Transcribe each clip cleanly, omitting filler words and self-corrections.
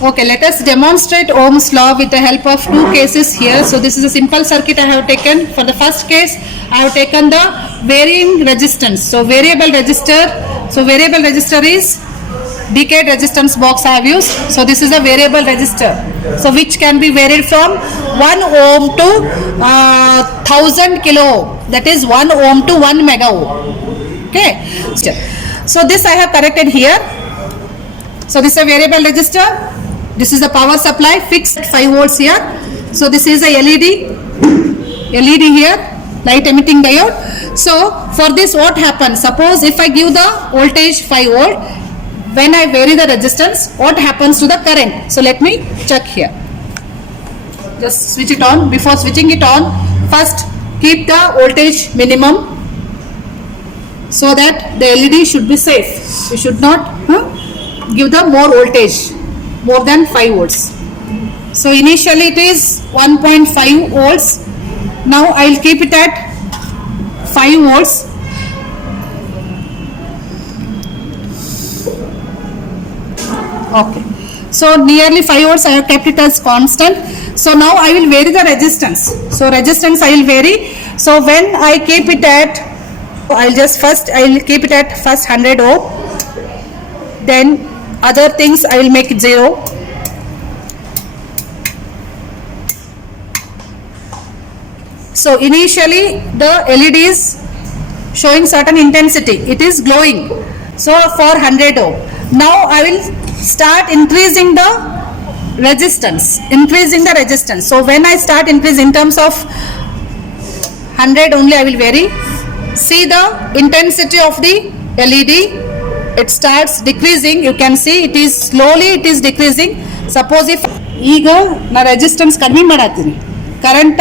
Okay, let us demonstrate Ohm's law with the help of two cases here. So this is a simple circuit I have taken. For the first case, I have taken the varying resistance. So variable resistor. So variable resistor is decayed resistance box I have used. So this is a variable resistor. So which can be varied from 1 ohm to 1000 kilo ohm. That is 1 ohm to 1 mega ohm. Okay. So this I have connected here. So this is a variable resistor. This is the power supply fixed 5 volts here. So this is a LED here, light emitting diode. So for this what happens? Suppose if I give the voltage 5 volt, when I vary the resistance, what happens to the current? So let me check here. Just switch it on. Before switching it on, first keep the voltage minimum so that the LED should be safe. We should not give the more voltage, more than 5 volts. So initially it is 1.5 volts. Now I will keep it at 5 volts. Okay. So nearly 5 volts I have kept it as constant. So now I will vary the resistance. So resistance I will vary. So when I keep it at, I will keep it at first 100 ohm. Then other things I will make it 0. So initially the LED is showing certain intensity. It is glowing. So for 100 ohm. Now I will start increasing the resistance. So when I start increase in terms of 100 only I will vary. See the intensity of the LED. It starts decreasing. You can see it is slowly decreasing. Suppose if ಈಗ ನಾ resistance ಕಡಿಮೆ ಮಾಡತ್ತೀನಿ, current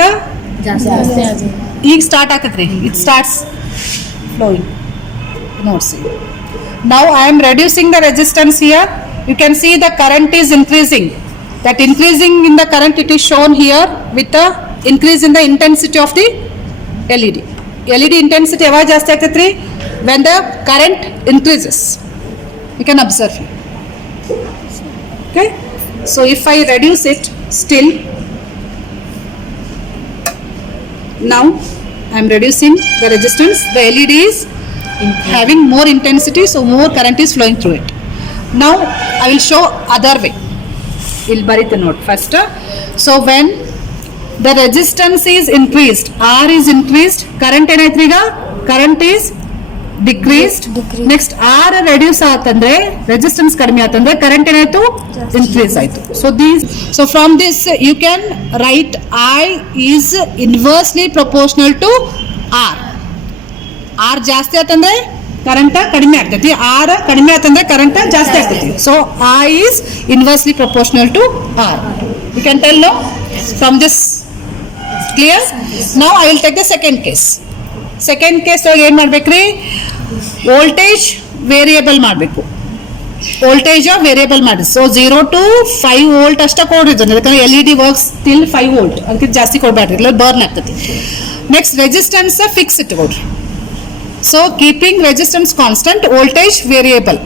ಈಗ start ಆಕತ್ರಿ. It starts flowing. ನೋಡ್ಸಿ. Now I am reducing the resistance here. You can see the current is increasing. That increasing in the current it is shown here with the increase in the intensity of the LED. LED intensity ಯಾವಾಗ ಜಾಸ್ತಿ ಆಗ್ತೈತ್ರಿ? When the current increases. You can observe. Okay. So if I reduce it still, now I am reducing the resistance. The LED is having more intensity, so more current is flowing through it. Now I will show other way. We'll bury the note first. So when the resistance is increased, R is increased, current ಏನಾಯ್ತ್ರೀಗ? Current is decreased. Next R reduce ಆತಂದ್ರೆ, resistance ಕಡಿಮೆ ಆತಂದ್ರೆ current ಏನಾಯ್ತು? Increase ಆಯ್ತು. So from this you can write I is inversely proportional to R. R ಜಾಸ್ತಿ ಆತಂದ್ರೆ current ಕಡಿಮೆ ಆಗ್ತೈತಿ, R ಕಡಿಮೆ ಆತಂದ್ರೆ ಕರೆಂಟ್ ಜಾಸ್ತಿ ಆಗ್ತೈತಿ. So I is inversely proportional to R. You can tell no? From this clear? Now I will take the second case. Second case ಏನು ಮಾಡ್ಬೇಕ್ರಿ? ವೋಲ್ಟೇಜ್ ವೇರಿಯೇಬಲ್ ಮಾಡಬೇಕು. ವೋಲ್ಟೇಜ್ ವೇರಿಯೇಬಲ್ ಮಾಡಿ. ಸೊ 0 to 5 ವೋಲ್ಟ್ ಅಷ್ಟ ಕೊಡ್ರಿ. ಯಾಕಂದ್ರೆ LED works till 5 volt, ಅದಕ್ಕೆ ಜಾಸ್ತಿ ಕೊಡಬೇಡ್ರಿ, ಇಲ್ಲ ಬರ್ನ್ ಆಗ್ತೈತಿ. ನೆಕ್ಸ್ಟ್ ರೆಸಿಸ್ಟೆನ್ಸ್ ಫಿಕ್ಸ್ ಇಟ್ಕೊಡ್ರಿ. So keeping resistance constant, voltage variable.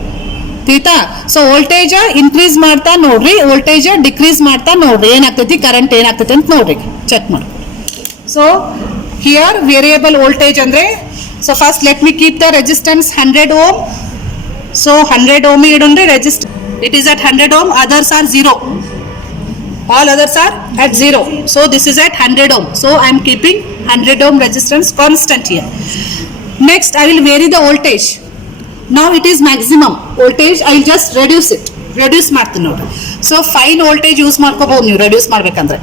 ಆಯ್ತಾ? ಸೊ ವೋಲ್ಟೇಜ್ ಇನ್ಕ್ರೀಸ್ ಮಾಡ್ತಾ ನೋಡ್ರಿ, ವೋಲ್ಟೇಜ್ ಡಿಕ್ರೀಸ್ ಮಾಡ್ತಾ ನೋಡ್ರಿ, ಏನಾಗ್ತೈತಿ ಕರೆಂಟ್ ಏನಾಗ್ತೈತಿ ಅಂತ ನೋಡ್ರಿ, ಚೆಕ್ ಮಾಡಿ. ಸೊ ಹಿಯರ್ ವೇರಿಯೇಬಲ್ ವೋಲ್ಟೇಜ್ ಅಂದ್ರೆ, so first let me keep the resistance 100 ohm. So 100 ohm idundri resist. It is at 100 ohm. Others are 0. All others are at 0. So this is at 100 ohm. So I am keeping 100 ohm resistance constant here. Next I will vary the voltage. Now it is maximum voltage. I will just reduce it. Reduce ಮಾಡ್ತೀನಿ ನೋಡಿ. So fine voltage use ಮಾಡ್ಕೋಬಹುದು ನೀವು reduce ಮಾಡಬೇಕಂದ್ರೆ.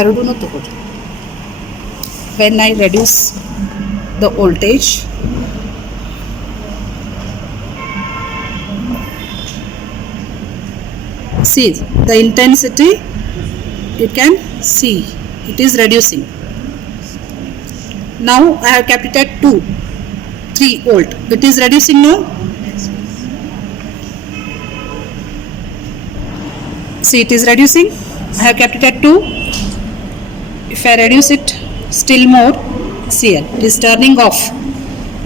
ಎರಡೂನು ತಗೊಳ್ಳಿ. When I reduce the voltage, see the intensity, you can see it is reducing. Now I have kept it at 3 volt. It is reducing now. See, it is reducing. I have kept it at 2. If I reduce it still more, see it is turning off.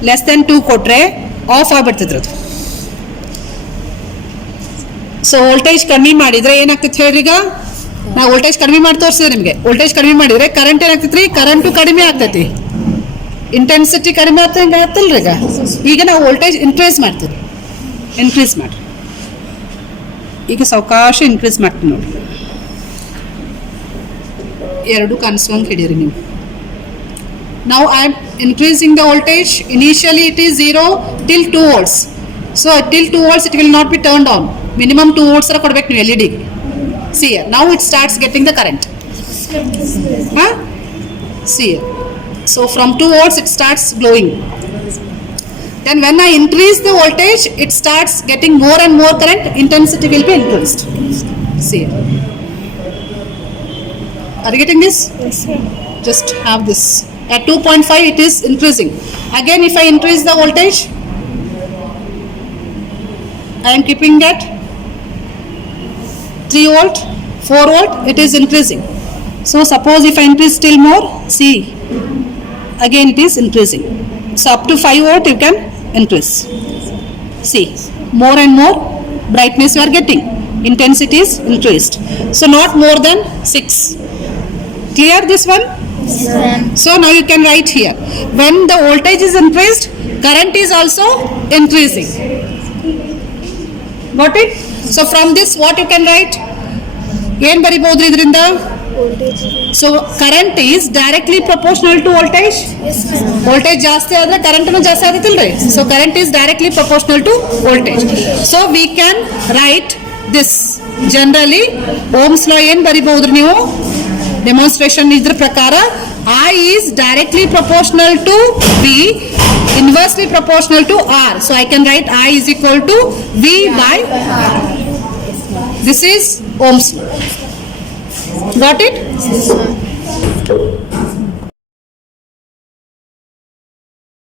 Less than 2 ಕೊಟ್ರೆ of ಆಗ್ಬಿಡ್ತಿದ್ರದು. So voltage ಕಡಿಮೆ ಮಾಡಿದ್ರೆ ಏನಾಗ್ತಿತ್ತು ಹೇಳ್ರಿ ಈಗ ನಾವು voltage ಕಡಿಮೆ ಮಾಡಿ ತೋರಿಸಿದ್ರೆ ನಿಮಗೆ ವೋಲ್ಟೇಜ್ ಕಡಿಮೆ ಮಾಡಿದ್ರೆ ಕರೆಂಟ್ ಏನಾಗ್ತೈತಿ ರೀ ಕರೆಂಟು ಕಡಿಮೆ ಆಗ್ತೈತಿ ಇಂಟೆನ್ಸಿಟಿ ಕಡಿಮೆ ಆಗ್ತದೆ ಹಿಂಗೆ ಆಗ್ತಿಲ್ರಿ ಈಗ ನಾವು ವೋಲ್ಟೇಜ್ ಇನ್ಕ್ರೀಸ್ ಮಾಡ್ತೀವಿ ಇನ್ಕ್ರೀಸ್ ಮಾಡಿ ಈಗ ಸಾವಕಾಶ ಇನ್ಕ್ರೀಸ್ ಮಾಡ್ತೀವಿ ನೋಡಿ ಎರಡು ಕಾಣಿಸುವಂಗೆ ಹಿಡೀರಿ ನೀವು ನಾವು I am increasing the voltage initially it is 0 till 2 volts so till 2 volts it will not be turned on minimum 2 volts ಕೊಡ್ಬೇಕು ನೀವು LED see here now it starts getting the current see here so from 2 volts it starts glowing then when I increase the voltage it starts getting more and more current intensity will be increased see here are you getting this Yes, sir. just have this at 2.5 it is increasing again if I increase the voltage I am keeping at 3 volt 4 volt it is increasing so suppose if I increase still more see again it is increasing so up to 5 volt you can increase see more and more brightness you are getting intensity is increased so not more than 6 clear this one so now you can write here when the voltage is increased current is also increasing got it so from this what you can write ಏನು ಬರಿಬಹುದು ಇದರಿಂದ Voltage. So current is directly proportional to voltage Yes, ma'am. Voltage ಜಾಸ್ತಿ ಆದ್ರೆ ಕರೆಂಟ್ನು ಜಾಸ್ತಿ ಆಗತ್ತಿಲ್ರಿ so current is directly proportional to voltage so we can write this generally Ohm's law ಏನ್ ಬರಿಬಹುದ್ರಿ ನೀವು ಡೆಮಾನ್ಸ್ಟ್ರೇಷನ್ ಇದ್ರ ಪ್ರಕಾರ I is directly proportional to V, inversely proportional to R. So I can write I is equal to V by R. This is Ohm's law. Got it? Yes, ma'am.